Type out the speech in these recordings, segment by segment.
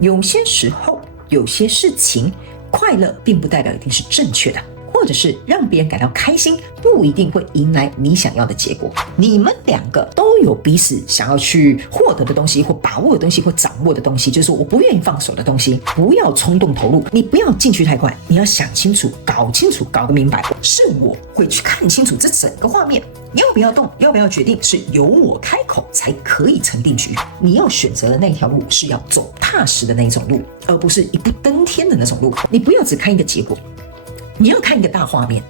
有些时候，有些事情，快乐并不代表一定是正确的，或者是让别人感到开心，不一定会迎来你想要的结果。你们两个都有彼此想要去获得的东西，或把握的东西，或掌握的东西，就是我不愿意放手的东西。不要冲动投入，你不要进去太快，你要想清楚，搞清楚，搞个明白。是我会去看清楚这整个画面，要不要动，要不要决定，是由我开口才可以成定局。你要选择的那条路是要走踏实的那一种路，而不是一步登天的那种路。你不要只看一个结果，你要看一个大画面。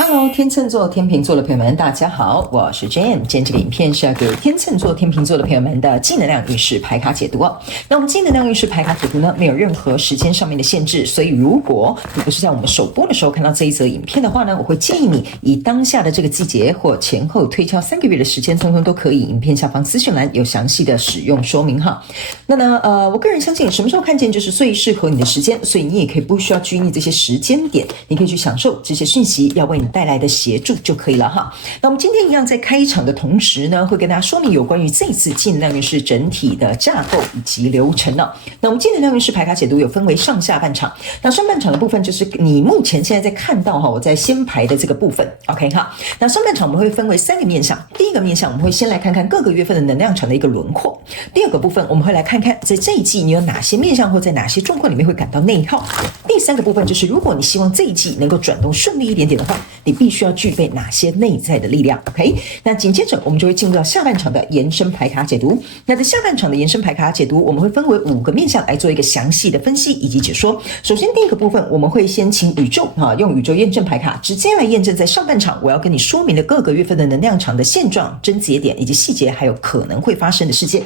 Hello， 天秤座、天秤座的朋友们，大家好，我是 Jane。今天这个影片是要给天秤座、天秤座的朋友们的正能量运势牌卡解读哦。那我们正能量运势牌卡解读呢，没有任何时间上面的限制，所以如果你不是在我们首播的时候看到这一则影片的话呢，我会建议你以当下的这个季节或前后推敲3个月的时间，通通都可以。影片下方资讯栏有详细的使用说明哈。那呢，我个人相信什么时候看见就是最适合你的时间，所以你也可以不需要拘泥这些时间点，你可以去享受这些讯息要为你带来的协助就可以了哈。那我们今天一样在开场的同时呢，会跟大家说明有关于这一次正能量运势整体的架构以及流程呢。那我们正能量运势牌卡解读有分为上下半场，那上半场的部分就是你目前现在在看到哈，我在先排的这个部分 ，OK 哈。那上半场我们会分为3个面向，第一个面向我们会先来看看各个月份的能量场的一个轮廓，第二个部分我们会来看看在这一季你有哪些面向或在哪些状况里面会感到内耗，第三个部分就是如果你希望这一季能够转动顺利一点点的话，你必须要具备哪些内在的力量 ，OK？ 那紧接着我们就会进入到下半场的延伸牌卡解读。那在下半场的延伸牌卡解读，我们会分为5个面向来做一个详细的分析以及解说。首先第一个部分，我们会先请宇宙用宇宙验证牌卡直接来验证在上半场我要跟你说明的各个月份的能量场的现状、症结点以及细节，还有可能会发生的事件。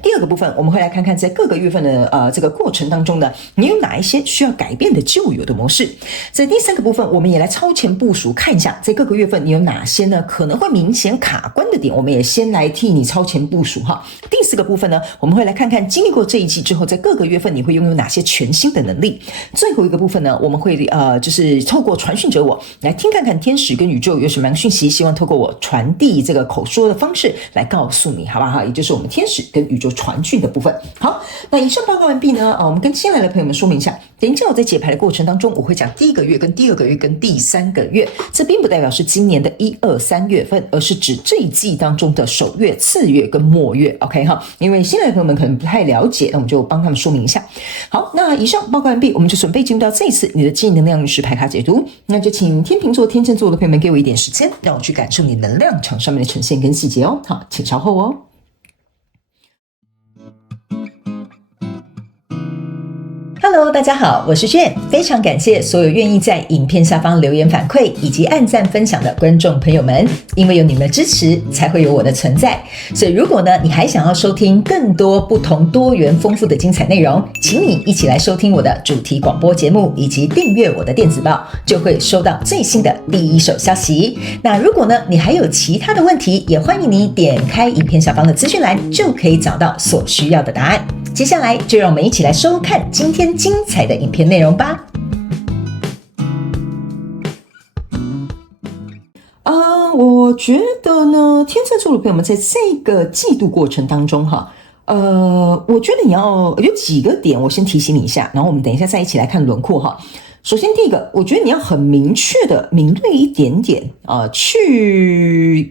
第二个部分，我们会来看看在各个月份的这个过程当中呢，你有哪一些需要改变的旧有的模式。在第三个部分，我们也来超前部署看一下在各个月份你有哪些呢可能会明显卡关的点，我们也先来替你超前部署哈。第4个部分呢，我们会来看看经历过这一季之后，在各个月份你会拥有哪些全新的能力。最后一个部分呢，我们会就是透过传讯者我来听看看天使跟宇宙有什么样的讯息，希望透过我传递这个口说的方式来告诉你，好不好？也就是我们天使跟宇宙传讯的部分。好，那以上报告完毕呢，我们跟新来的朋友们说明一下，等一下我在解牌的过程当中，我会讲第1个月跟第2个月跟第3个月，这并不代表是今年的1、2、3月份，而是指这一季当中的首月、次月跟末月 ，OK 哈？因为新来的朋友们可能不太了解，那我们就帮他们说明一下。好，那以上报告完毕，我们就准备进入到这一次你的正能量运势牌卡解读。那就请天秤座、天秤座的朋友们给我一点时间，让我去感受你能量场上面的呈现跟细节哦。好，请稍后哦。Hello， 大家好，我是 Jane， 非常感谢所有愿意在影片下方留言反馈以及按赞分享的观众朋友们，因为有你们的支持，才会有我的存在。所以如果呢，你还想要收听更多不同多元丰富的精彩内容，请你一起来收听我的主题广播节目，以及订阅我的电子报，就会收到最新的第一手消息。那如果呢，你还有其他的问题，也欢迎你点开影片下方的资讯栏，就可以找到所需要的答案。接下来就让我们一起来收看今天精彩的影片内容吧。我觉得呢，天秤座的朋友们在这个季度过程当中哈，我觉得你要有几个点，我先提醒你一下，然后我们等一下再一起来看轮廓哈。首先第一个，我觉得你要很明确的敏锐一点点去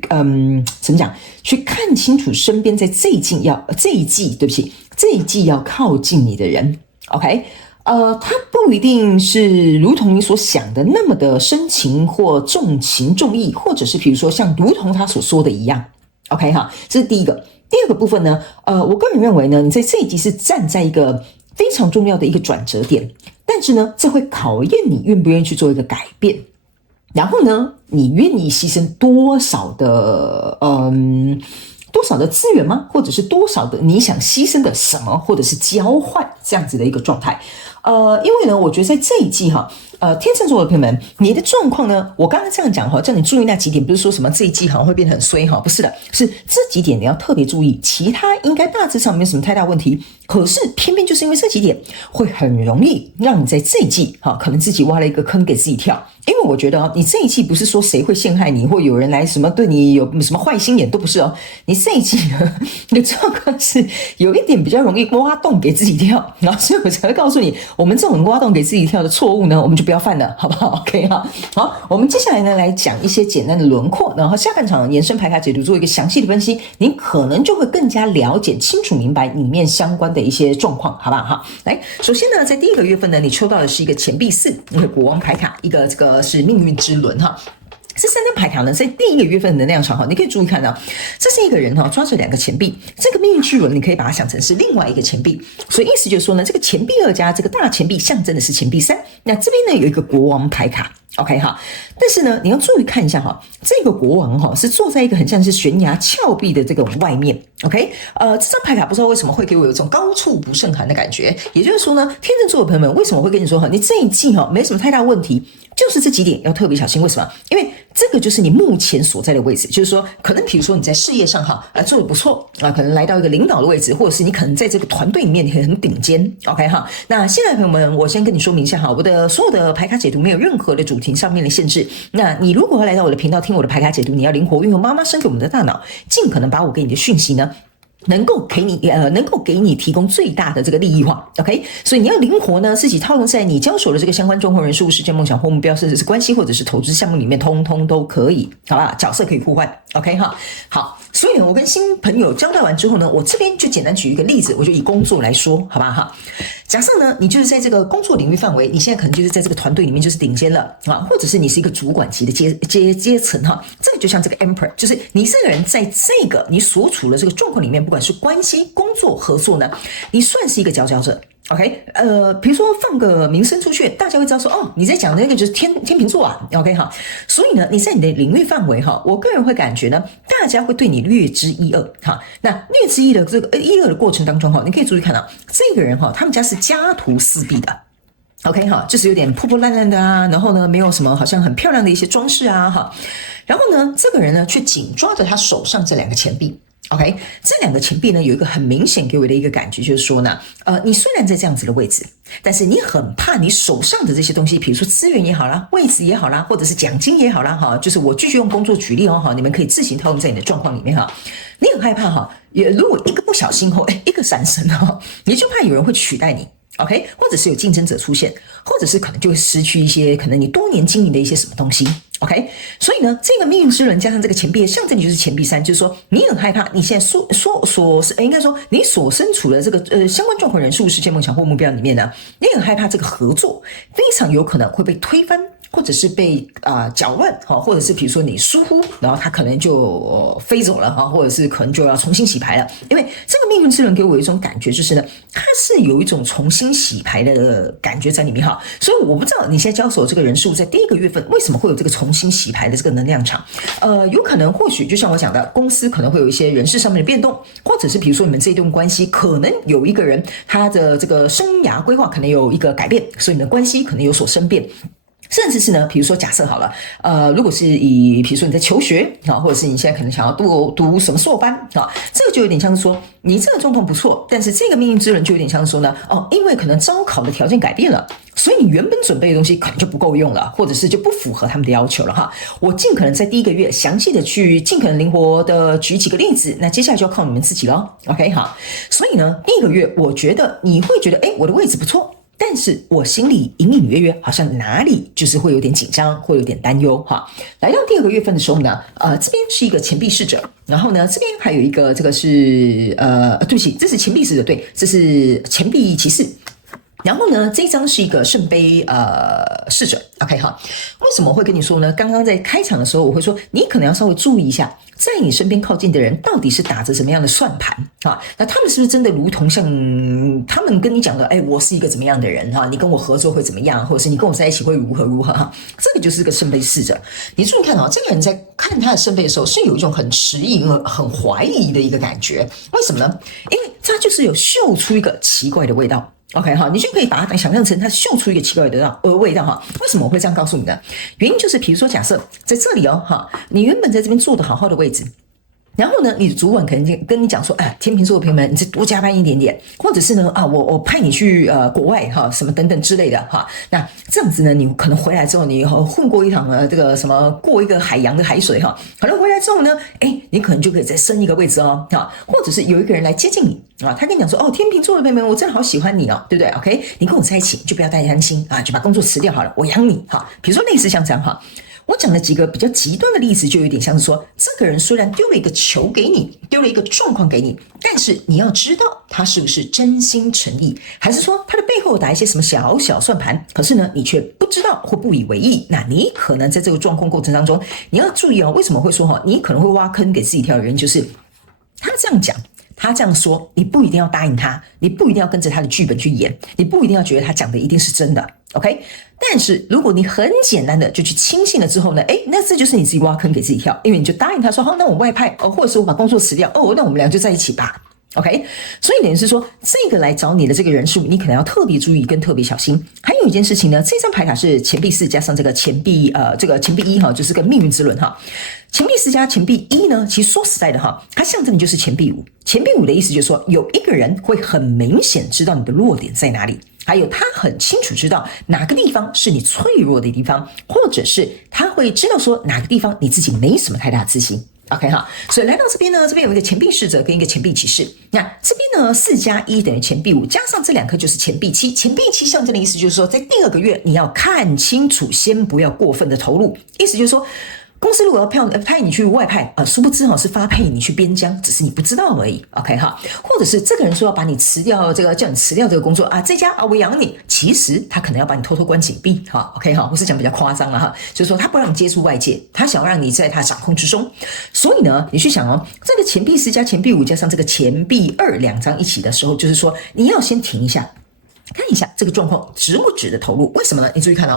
怎么讲？去看清楚身边在这一季要靠近你的人 ，OK？ 他不一定是如同你所想的那么的深情或重情重义，或者是比如说像如同他所说的一样 ，OK 哈？这是第一个。第二个部分呢，我个人认为呢，你在这一季是站在一个非常重要的一个转折点，但是呢，这会考验你愿不愿意去做一个改变，然后呢，你愿意牺牲多少的资源吗？或者是多少的你想牺牲的什么，或者是交换这样子的一个状态？因为呢，我觉得在这一季哈，天秤座的朋友们，你的状况呢？我刚刚这样讲哈，叫你注意那几点，不是说什么这一季好像会变得很衰哈，不是的，是这几点你要特别注意，其他应该大致上没有什么太大问题。可是偏偏就是因为这几点，会很容易让你在这一季可能自己挖了一个坑给自己跳。因为我觉得你这一季不是说谁会陷害你，或有人来什么对你有什么坏心眼，都不是哦。你这一季你的状况是有一点比较容易挖洞给自己跳，然后所以我才会告诉你，我们这种挖洞给自己跳的错误呢，我们就不要犯了，好不好 ？OK 哈，好，我们接下来呢来讲一些简单的轮廓，然后下半场延伸牌卡解读做一个详细的分析，你可能就会更加了解、清楚明白里面相关的一些状况，好不好？哈，来，首先呢，在第一个月份呢，你抽到的是一个钱币4，一个国王牌卡，一个这个是命运之轮哈。这3张牌卡呢，在第一个月份的能量场你可以注意看到，这是一个人抓着2个钱币，这个命运之轮你可以把它想成是另外一个钱币，所以意思就是说呢，这个钱币2加这个大钱币象征的是钱币3，那这边呢有一个国王牌卡。OK 哈，但是呢，你要注意看一下这个国王是坐在一个很像是悬崖峭壁的这种外面。OK， 这张牌卡不知道为什么会给我有一种高处不胜寒的感觉。也就是说呢，天秤座的朋友们，为什么会跟你说你这一季没什么太大问题，就是这几点要特别小心。为什么？因为这个就是你目前所在的位置，就是说，可能比如说你在事业上做得不错可能来到一个领导的位置，或者是你可能在这个团队里面很顶尖。OK 哈，那现在朋友们，我先跟你说明一下我的所有的牌卡解读没有任何的主题上面的限制。那你如果要来到我的频道听我的牌卡解读，你要灵活运用妈妈生给我们的大脑，尽可能把我给你的讯息呢，能够给你提供最大的这个利益化 ，OK， 所以你要灵活呢，自己套用在你交手的这个相关状况、人事物、事件、梦想或目标，甚至是关系或者是投资项目里面，通通都可以，好吧？角色可以互换 ，OK 哈，好。所以呢，我跟新朋友交代完之后呢，我这边就简单举一个例子，我就以工作来说，好吧哈。假设呢，你就是在这个工作领域范围，你现在可能就是在这个团队里面就是顶尖了或者是你是一个主管级的阶层这个就像这个 emperor， 就是你这个人在这个你所处的这个状况里面，不管是关系、工作、合作呢，你算是一个佼佼者。OK， 比如说放个名声出去，大家会知道说，你在讲的那个就是天秤座啊 ，OK 哈，所以呢，你在你的领域范围我个人会感觉呢，大家会对你略知一二哈。那略知一二的这个一二的过程当中你可以注意看到这个人他们家是家徒四壁的。OK 哈，就是有点破破烂烂的然后呢，没有什么好像很漂亮的一些装饰然后呢，这个人呢却紧抓着他手上这2个钱币。OK， 这2个钱币呢，有一个很明显给我的一个感觉，就是说呢，你虽然在这样子的位置，但是你很怕你手上的这些东西，比如说资源也好啦，位置也好啦，或者是奖金也好啦就是我继续用工作举例你们可以自行套用在你的状况里面你很害怕也如果一个不小心一个闪神你就怕有人会取代你。OK， 或者是有竞争者出现，或者是可能就会失去一些可能你多年经营的一些什么东西。OK， 所以呢，这个命运之轮加上这个钱币，象征你就是钱币3，就是说你很害怕你现在应该说你所身处的这个相关状况、人数、事件、梦想或目标里面呢，你很害怕这个合作非常有可能会被推翻。或者是被搅乱或者是比如说你疏忽，然后他可能就飞走了或者是可能就要重新洗牌了。因为这个命运之轮给我一种感觉，就是呢，它是有一种重新洗牌的感觉在里面所以我不知道你现在交手这个人数在第一个月份为什么会有这个重新洗牌的这个能量场。有可能或许就像我讲的，公司可能会有一些人事上面的变动，或者是比如说你们这一段关系可能有一个人他的这个生涯规划可能有一个改变，所以你的关系可能有所生变。甚至是呢，比如说假设好了，如果是以比如说你在求学或者是你现在可能想要读什么硕班这个就有点像是说你这个状况不错，但是这个命运之轮就有点像是说呢，因为可能招考的条件改变了，所以你原本准备的东西可能就不够用了，或者是就不符合他们的要求了我尽可能在第一个月详细的去尽可能灵活的举几个例子，那接下来就要靠你们自己了。OK 好，所以呢，第一个月我觉得你会觉得我的位置不错。但是我心里隐隐约约好像哪里就是会有点紧张，会有点担忧来到第2个月份的时候呢，这边是一个钱币侍者，然后呢这边还有一个这个是对不起，这是钱币侍者，对，这是钱币骑士。然后呢，这一张是一个圣杯侍者 ，OK 哈。为什么我会跟你说呢？刚刚在开场的时候，我会说你可能要稍微注意一下，在你身边靠近的人到底是打着什么样的算盘那他们是不是真的如同像他们跟你讲的，我是一个怎么样的人你跟我合作会怎么样，或者是你跟我在一起会如何这个就是个圣杯侍者。你注意看这个人在看他的圣杯的时候，是有一种很迟疑、很怀疑的一个感觉。为什么呢？因为他就是有嗅出一个奇怪的味道。OK 哈，你就可以把它想象成它嗅出一个奇怪的味道哈。为什么我会这样告诉你呢？原因就是，比如说假设在这里哈，你原本在这边坐的好好的位置。然后呢，你的主管可能就跟你讲说，天秤座的朋友们，你再多加班一点点，或者是呢，我派你去国外哈，什么等等之类的哈。那这样子呢，你可能回来之后，你混过一场这个什么过一个海洋的海水哈，可能回来之后呢，你可能就可以再升一个位置哦哈，或者是有一个人来接近你啊，他跟你讲说，天秤座的朋友们，我真的好喜欢你哦，对不对 ？OK， 你跟我在一起，就不要太担心啊，就把工作辞掉好了，我养你哈。比如说类似像这样哈。我讲了几个比较极端的例子，就有点像是说，这个人虽然丢了一个球给你，丢了一个状况给你，但是你要知道他是不是真心诚意，还是说他的背后打一些什么小小算盘，可是呢，你却不知道或不以为意。那你可能在这个状况过程当中，你要注意哦，为什么会说你可能会挖坑给自己跳的原因，就是他这样讲。他这样说，你不一定要答应他，你不一定要跟着他的剧本去演，你不一定要觉得他讲的一定是真的 ，OK？ 但是如果你很简单的就去轻信了之后呢，那这就是你自己挖坑给自己跳，因为你就答应他说好，那我外派或者是我把工作辞掉那我们俩就在一起吧。OK， 所以等于是说，这个来找你的这个人数，你可能要特别注意跟特别小心。还有一件事情呢，这张牌卡是钱币4加上这个钱币这个钱币1哈，就是个命运之轮哈。钱币4加钱币1呢，其实说实在的哈，它象征的就是钱币5。钱币5的意思就是说，有一个人会很明显知道你的弱点在哪里。还有他很清楚知道哪个地方是你脆弱的地方，或者是他会知道说哪个地方你自己没什么太大自信。OK 哈，所以来到这边呢，这边有一个钱币侍者跟一个钱币骑士。那这边呢，4加1等于钱币5，加上这2颗就是钱币7。钱币7象征的意思就是说，在第2个月你要看清楚，先不要过分的投入。意思就是说，公司如果要派你去外派殊不知是发配你去边疆，只是你不知道而已 OK 哈，或者是这个人说要把你辞掉，叫你辞掉这个工作这家我养你，其实他可能要把你偷偷关紧闭哈 OK 哈，我是讲比较夸张了哈，就是说他不让你接触外界，他想要让你在他掌控之中。所以呢，你去想这个钱币4加钱币5加上这个钱币2两张一起的时候，就是说你要先停一下。看一下这个状况值不值得投入？为什么呢？你注意看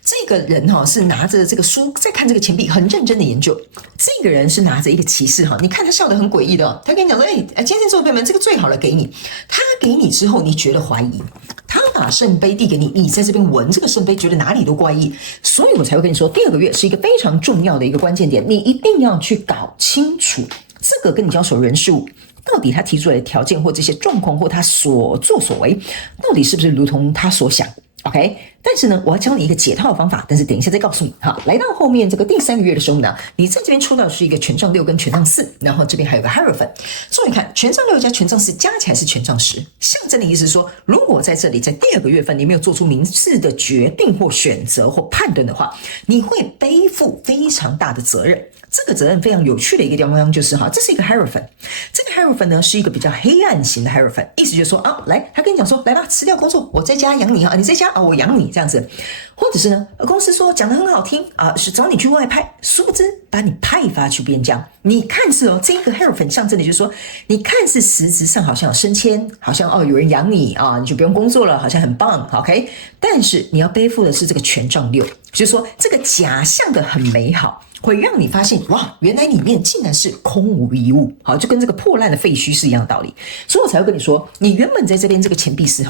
这个人是拿着这个书在看这个钱币，很认真的研究。这个人是拿着一个骑士你看他笑得很诡异的他跟你讲说，今天做朋友们，这个最好了给你。他给你之后，你觉得怀疑，他把圣杯递给你，你在这边闻这个圣杯，觉得哪里都怪异。所以我才会跟你说，第2个月是一个非常重要的一个关键点，你一定要去搞清楚这个跟你交手人事物。到底他提出来的条件或这些状况或他所作所为，到底是不是如同他所想 ？OK， 但是呢，我要教你一个解套的方法，但是等一下再告诉你哈。来到后面这个第3个月的时候呢，你在这边抽到的是一个权杖6跟权杖4，然后这边还有个 Hierophant。注意看，权杖6加权杖4加起来是权杖10，象征的意思是说，如果在这里在第2个月份你没有做出明智的决定或选择或判断的话，你会背负非常大的责任。这个责任非常有趣的一个地方就是这是一个 Hierophant， 这个 Hierophant 呢是一个比较黑暗型的 Hierophant， 意思就是说来，他跟你讲说，来吧，辞掉工作，我在家养你你在家我养你这样子，或者是呢，公司说讲得很好听是找你去外派，殊不知把你派发去边疆。你看似这个 Hierophant 象征的就是说，你看似实质上好像有升迁，好像有人养你你就不用工作了，好像很棒 OK， 但是你要背负的是这个权杖6，就是说这个假象的很美好。会让你发现哇，原来里面竟然是空無一物，好，就跟这个破烂的废墟是一样的道理。所以我才会跟你说，你原本在这边这个钱币4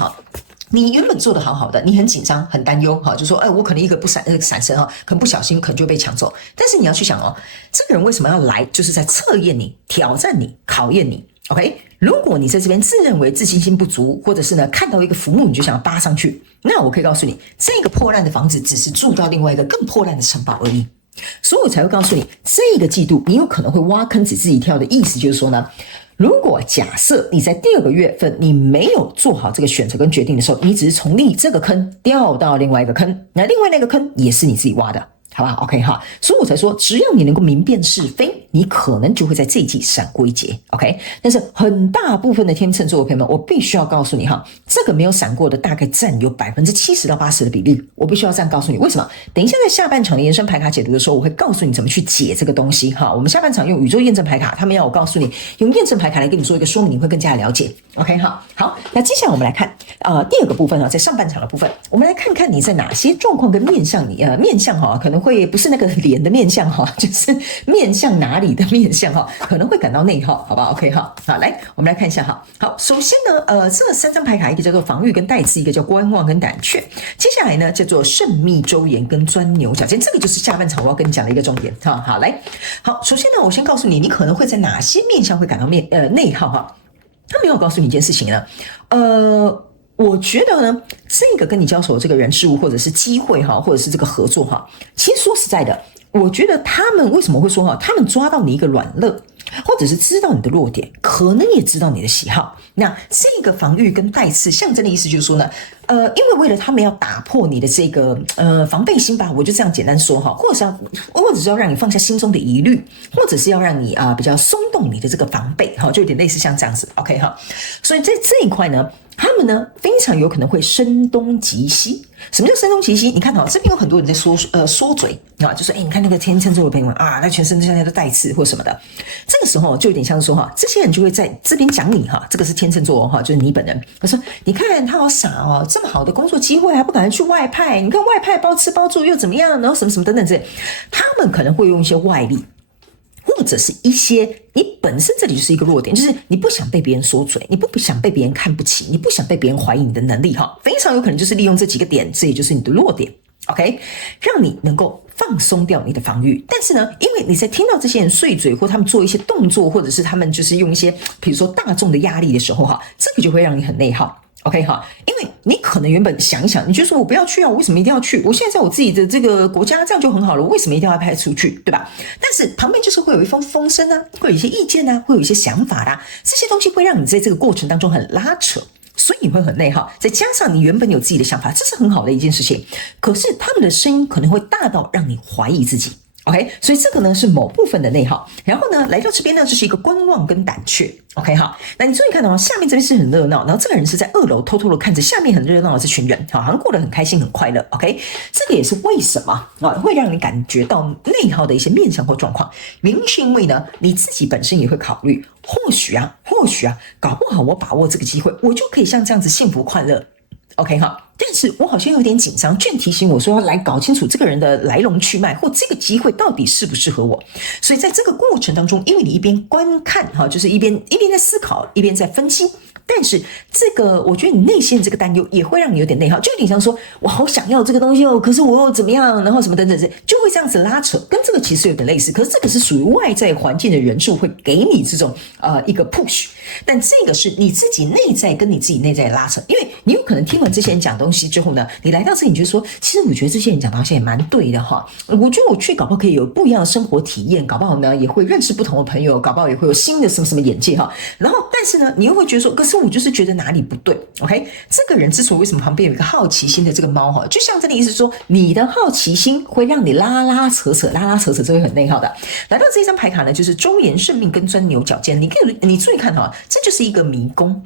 你原本做得好好的，你很紧张很担忧就说我可能一个不闪身可能不小心可能就被抢走。但是你要去想这个人为什么要来，就是在测验你、挑战你、考验你。OK， 如果你在这边自认为自信心不足，或者是呢看到一个浮木你就想要扒上去，那我可以告诉你，这个破烂的房子只是住到另外一个更破烂的城堡而已。所以我才会告诉你，这个季度你有可能会挖坑给自己跳的意思就是说呢，如果假设你在第2个月份你没有做好这个选择跟决定的时候，你只是从你这个坑掉到另外一个坑，那另外那个坑也是你自己挖的，好吧 OK 哈，所以我才说，只要你能够明辨是非，你可能就会在这一季闪过一劫 OK。 但是很大部分的天秤座的朋友们，我必须要告诉你这个没有闪过的大概占有 70% 到 80% 的比例，我必须要这样告诉你。为什么？等一下在下半场的延伸牌卡解读的时候，我会告诉你怎么去解这个东西我们下半场用宇宙验证牌卡，他们要我告诉你用验证牌卡来跟你做一个说明，你会更加了解 OK 好，那接下来我们来看第2个部分在上半场的部分，我们来看看你在哪些状况跟面向可能会不是那个脸的面相哈，就是面向哪里的面相哈，可能会感到内耗，好吧 ？OK 哈，好，来我们来看一下哈。好，首先呢，这3张牌卡，一个叫做防御跟带刺，一个叫观望跟胆怯。接下来呢，叫做慎密周延跟钻牛角尖，这个就是下半场我要跟你讲的一个重点哈。好，来，好，首先呢，我先告诉你，你可能会在哪些面向会感到内耗哈。他没有告诉你一件事情呢，我觉得呢，这个跟你交手的这个人事物或者是机会哈，或者是这个合作哈，其实说实在的，我觉得他们为什么会说哈，他们抓到你一个软肋，或者是知道你的弱点，可能也知道你的喜好。那这个防御跟带刺象征的意思就是说呢，因为为了他们要打破你的这个防备心吧，我就这样简单说哈，或者是要让你放下心中的疑虑，或者是要让你比较松动你的这个防备哈，就有点类似像这样子 ，OK 哈。所以在这一块呢，他们呢非常有可能会声东击西。什么叫声东击西？你看哈，这边有很多人在说嘴啊，就说你看那个天秤座的朋友们啊，那全身现在都带刺或什么的。这个时候就有点像说哈，这些人就会在这边讲你哈，这个是天秤座哈，就是你本人。他说你看他好傻哦，这么好的工作机会还不敢去外派，你看外派包吃包住又怎么样，然后什么什么等等之类，他们可能会用一些外力。或者是一些你本身这里就是一个弱点，就是你不想被别人说嘴，你不想被别人看不起，你不想被别人怀疑你的能力哈，非常有可能就是利用这几个点，这也就是你的弱点 ，OK， 让你能够放松掉你的防御。但是呢，因为你在听到这些人碎嘴或他们做一些动作，或者是他们就是用一些比如说大众的压力的时候哈，这个就会让你很内耗。OK 哈，因为你可能原本想一想，你就说我不要去啊，我为什么一定要去？我现在在我自己的这个国家，这样就很好了，我为什么一定要派出去，对吧？但是旁边就是会有一封风声啊，会有一些意见啊，会有一些想法啦，这些东西会让你在这个过程当中很拉扯，所以你会很内耗。再加上你原本有自己的想法，这是很好的一件事情。可是他们的声音可能会大到让你怀疑自己。OK， 所以这个呢是某部分的内耗，然后呢来到这边呢，这是一个观望跟胆怯。OK 好，那你注意看到下面这边是很热闹，然后这个人是在2楼偷偷的看着下面很热闹的这群人，好像过得很开心很快乐。OK， 这个也是为什么会让你感觉到内耗的一些面向或状况，原因是因为呢你自己本身也会考虑，或许啊，搞不好我把握这个机会，我就可以像这样子幸福快乐。OK 哈，但是我好像有点紧张，居然提醒我说要来搞清楚这个人的来龙去脉，或这个机会到底适不适合我。所以在这个过程当中，因为你一边观看哈，就是一边在思考，一边在分析。但是这个，我觉得你内心的这个担忧也会让你有点内耗，就有点像说，我好想要这个东西哦，可是我又怎么样，然后什么等等，就会这样子拉扯，跟这个其实有点类似。可是这个是属于外在环境的人数会给你这种一个 push， 但这个是你自己内在跟你自己内在的拉扯，因为你有可能听完这些人讲东西之后呢，你来到这里你就说，其实我觉得这些人讲的好像也蛮对的哈，我觉得我去搞不好可以有不一样的生活体验，搞不好呢也会认识不同的朋友，搞不好也会有新的什么什么眼界哈。然后但是呢，你又会觉得说，可是我就是觉得哪里不对 ，OK？ 这个人之所以为什么旁边有一个好奇心的这个猫哈，就像这个意思说，你的好奇心会让你拉拉扯扯，这会很内耗的。来到这一张牌卡呢，就是周延顺命跟钻牛角尖，你注意看哈，这就是一个迷宫。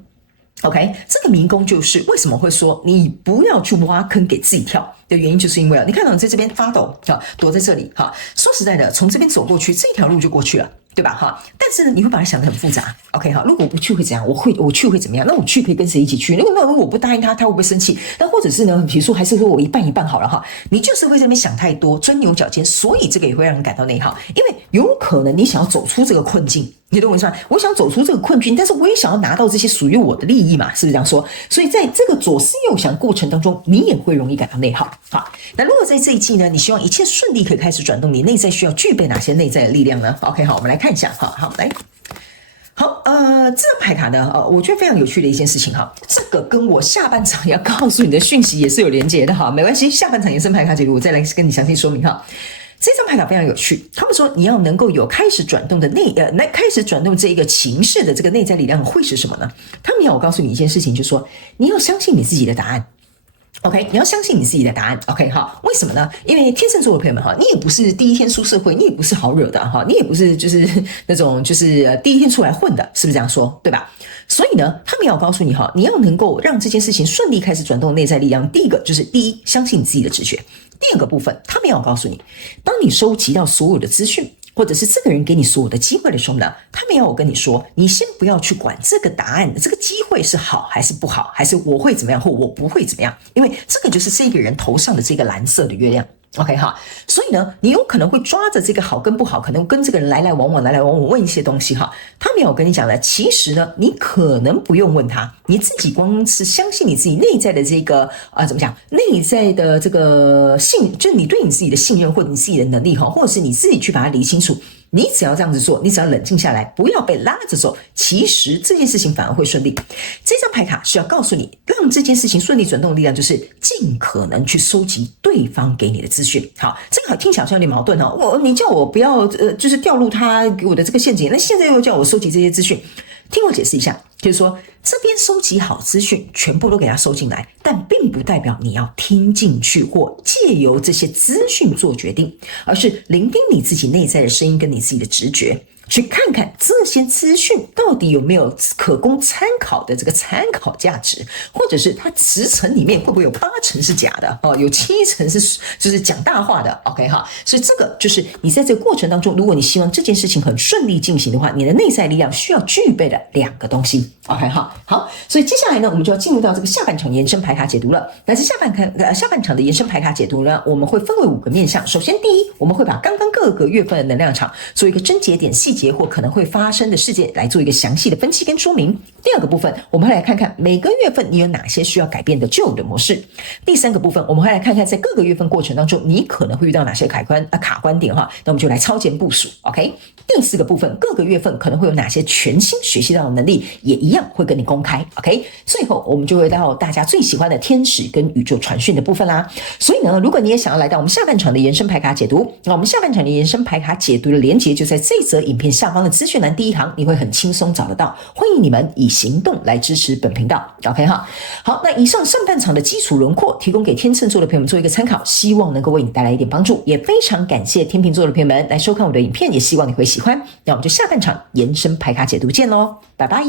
OK， 这个迷宫就是为什么会说你不要去挖坑给自己跳的原因，就是因为你看到你在这边发抖躲在这里哈，说实在的，从这边走过去，这条路就过去了。对吧哈？但是呢，你会把它想得很复杂。OK 哈，如果我不去会怎样？我去会怎么样？那我去可以跟谁一起去？如果我不答应他，他会不会生气？那或者是呢？比如说还是说我一半一半好了哈？你就是会在那边想太多，钻牛角尖，所以这个也会让你感到内耗，因为有可能你想要走出这个困境。你懂我意思吗？我想走出这个困境，但是我也想要拿到这些属于我的利益嘛，是不是这样说？所以在这个左思右想过程当中，你也会容易感到内耗。好，那如果在这一季呢，你希望一切顺利，可以开始转动，你内在需要具备哪些内在的力量呢 ？OK， 好，我们来看一下，好，来。好，这张牌卡呢，我觉得非常有趣的一件事情哈，这个跟我下半场要告诉你的讯息也是有连结的哈，没关系，下半场延伸牌卡解读我再来跟你详细说明哈。这张牌卡非常有趣，他们说你要能够有开始转动的开始转动这一个情势的这个内在力量会是什么呢？他们要我告诉你一件事情，就是说你要相信你自己的答案。OK， 你要相信你自己的答案。OK 哈，为什么呢？因为天秤座的朋友们哈，你也不是第一天出社会，你也不是好惹的哈，你也不是就是那种就是第一天出来混的，是不是这样说？对吧？所以呢，他们要告诉你哈，你要能够让这件事情顺利开始转动内在力量。第一个就是第一，相信你自己的直觉。第二个部分，他们要告诉你，当你收集到所有的资讯，或者是这个人给你所有的机会的时候呢，他们要我跟你说，你先不要去管这个答案，这个机会是好还是不好，还是我会怎么样或我不会怎么样，因为这个就是这个人头上的这个蓝色的月亮。OK 哈，所以呢，你有可能会抓着这个好跟不好，可能跟这个人来来往往问一些东西哈。他没有跟你讲的，其实呢，你可能不用问他，你自己光是相信你自己内在的这个怎么讲，内在的这个就是你对你自己的信任或者你自己的能力哈，或者是你自己去把它理清楚。你只要这样子做，你只要冷静下来，不要被拉着走，其实这件事情反而会顺利。这张牌卡是要告诉你，让这件事情顺利转动的力量，就是尽可能去收集对方给你的资讯。好，正好听起来好像有点矛盾哦。你叫我不要就是掉入他给我的这个陷阱，那现在又叫我收集这些资讯。听我解释一下，就是说这边收集好资讯，全部都给他收进来，但并不代表你要听进去或借由这些资讯做决定，而是聆听你自己内在的声音跟你自己的直觉，去看看这些资讯到底有没有可供参考的这个参考价值，或者是它10成里面会不会有8成是假的哦，有7成是就是讲大话的 OK 哈，所以这个就是你在这个过程当中，如果你希望这件事情很顺利进行的话，你的内在力量需要具备的2个东西 OK 哈。好，所以接下来呢，我们就要进入到这个下半场延伸牌卡解读了。那是下半场的延伸牌卡解读呢，我们会分为5个面向。首先第一，我们会把刚刚各个月份的能量场做一个症结点细节或可能会发生的事件来做一个详细的分析跟说明。第2个部分，我们会来看看每个月份你有哪些需要改变的旧的模式。第3个部分，我们会来看看在各个月份过程当中，你可能会遇到哪些卡关点哈。那我们就来超前部署 OK。第4个部分，各个月份可能会有哪些全新学习到的能力，也一样会跟你公开 OK。最后我们就会到大家最喜欢的天使跟宇宙传讯的部分啦。所以呢，如果你也想要来到我们下半场的延伸牌卡解读，那我们下半场的延伸牌卡解读的连结就在这则影片下方的资讯栏第1行，你会很轻松找得到。欢迎你们以行动来支持本频道 OK 哈。好，那以上半场的基础轮廓提供给天秤座的朋友们做一个参考，希望能够为你带来一点帮助，也非常感谢天秤座的朋友们来收看我的影片，也希望你会喜欢。那我们就下半场延伸牌卡解读见咯，拜拜。